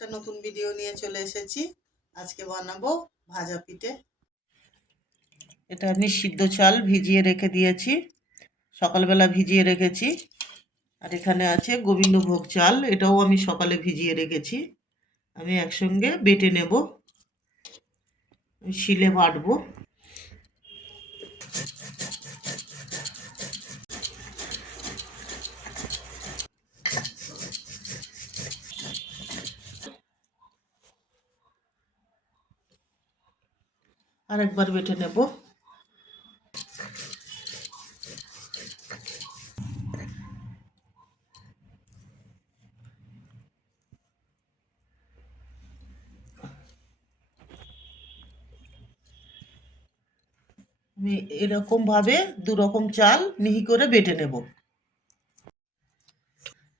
একটা নতুন ভিডিও নিয়ে চলে এসেছি। আজকে বানাবো ভাজা পিঠে। এটা আমি সিদ্ধ চাল ভিজিয়ে রেখে দিয়েছি, সকালবেলা ভিজিয়ে রেখেছি। আর এখানে আছে গোবিন্দভোগ চাল, এটাও আমি সকালে ভিজিয়ে রেখেছি। আমি একসঙ্গে বেটে নেব, শিলে বাটবো। আরেকবার বেটে নেব। আমি এরকম ভাবে দু রকম চাল মিহি করে বেটে নেব।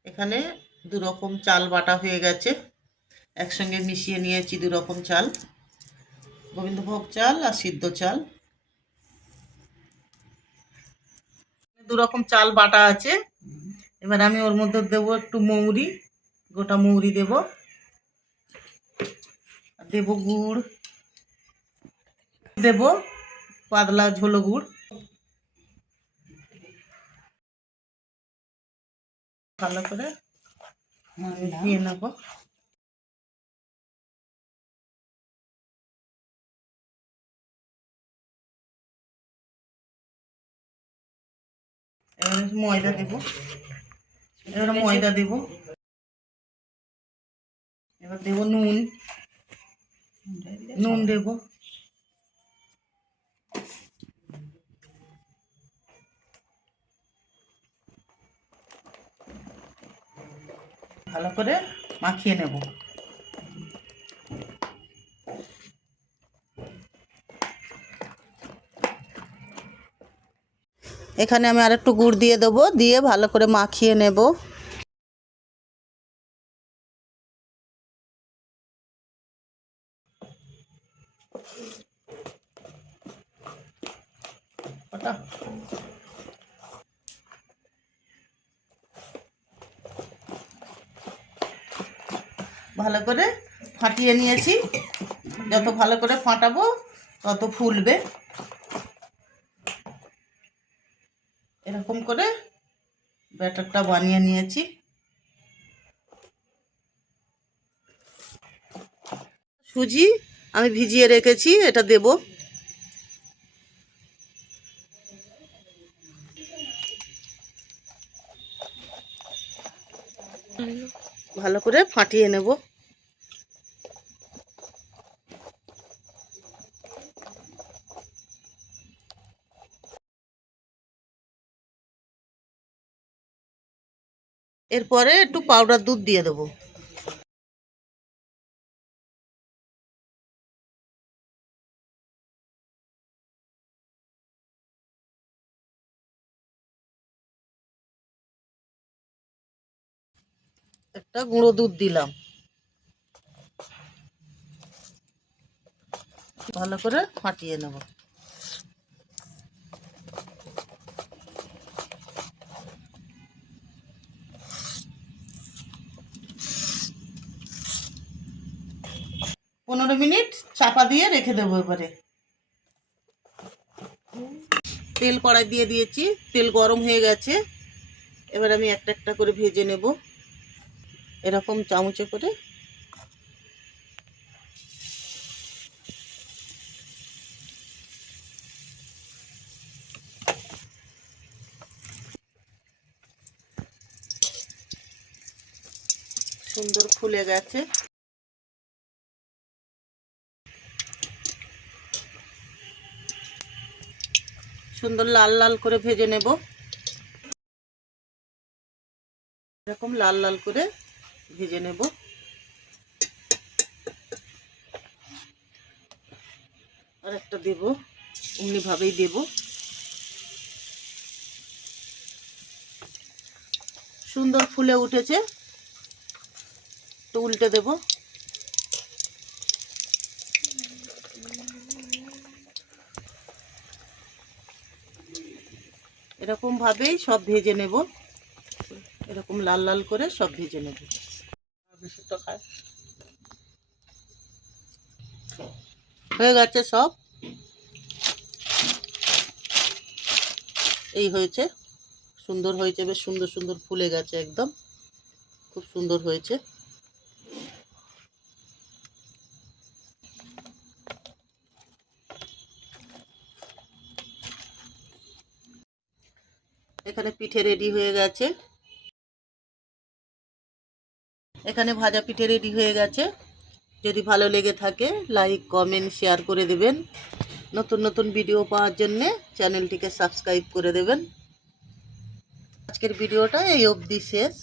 এখানে দু রকম চাল বাটা হয়ে গেছে, একসঙ্গে মিশিয়ে নিয়েছি দু রকম চাল, গোবিন্দভোগ চাল আর সিদ্ধ চাল। দু রকম চাল বাটা আছে। এবার আমি ওর মধ্যে দেবো একটু মৌরি, গোটা মৌরি দেব, দেব গুড়, দেব পাতলা ঝোলো গুড়। ভালো করে মিশিয়ে নেব। এবার ময়দা দেব, এবার ময়দা দেব, এবার দেব নুন, নুন দেব, ভালো করে মাখিয়ে নেব। এখানে আমি আরেকটু গুড় দিয়ে দেবো, দিয়ে ভালো করে মাখিয়ে নেব। ভালো করে ফাটিয়ে নিয়েছি, যত ভালো করে ফাটাবো তত ফুলবে। এরকম করে ব্যাটারটা বানিয়ে নিয়েছি। সুজি আমি ভিজিয়ে রেখেছি, এটা দেব। ভালো করে ফাটিয়ে নেব। এরপরে একটু পাউডার দুধ দিয়ে দেবো। একটা গুঁড়ো দুধ দিলাম, ভালো করে ফাটিয়ে নেব। পনেরো মিনিট চাপা দিয়ে রেখে দেবো। এবারে তেল কড়াই দিয়ে দিয়েছি, তেল গরম হয়ে গেছে। এবার আমি একটা একটা করে ভেজে নেব, এরকম চামচে করে। সুন্দর ফুলে গেছে। সুন্দর লাল লাল করে ভেজে নেব, এরকম লাল লাল করে ভেজে নেব। আর একটা দেব, অমনি ভাবেই দেব। সুন্দর ফুলে উঠেছে, তো উল্টে দেব। এরকম ভাবেই সব ভেজে নেব, এরকম লাল লাল করে সব ভেজে নেব। বেশিটা খায় হয়ে গেছে সব। এই হয়েছে, সুন্দর হয়েছে, বেশ সুন্দর সুন্দর ফুলে গেছে, একদম খুব সুন্দর হয়েছে। এখানে পিঠে রেডি হয়ে গেছে, এখানে ভাজা পিঠে রেডি হয়ে গেছে। যদি ভালো লেগে থাকে লাইক কমেন্ট শেয়ার করে দেবেন। নতুন নতুন ভিডিও পাওয়ার জন্যে চ্যানেলটিকে সাবস্ক্রাইব করে দেবেন। আজকের ভিডিওটা এই অবধি শেষ।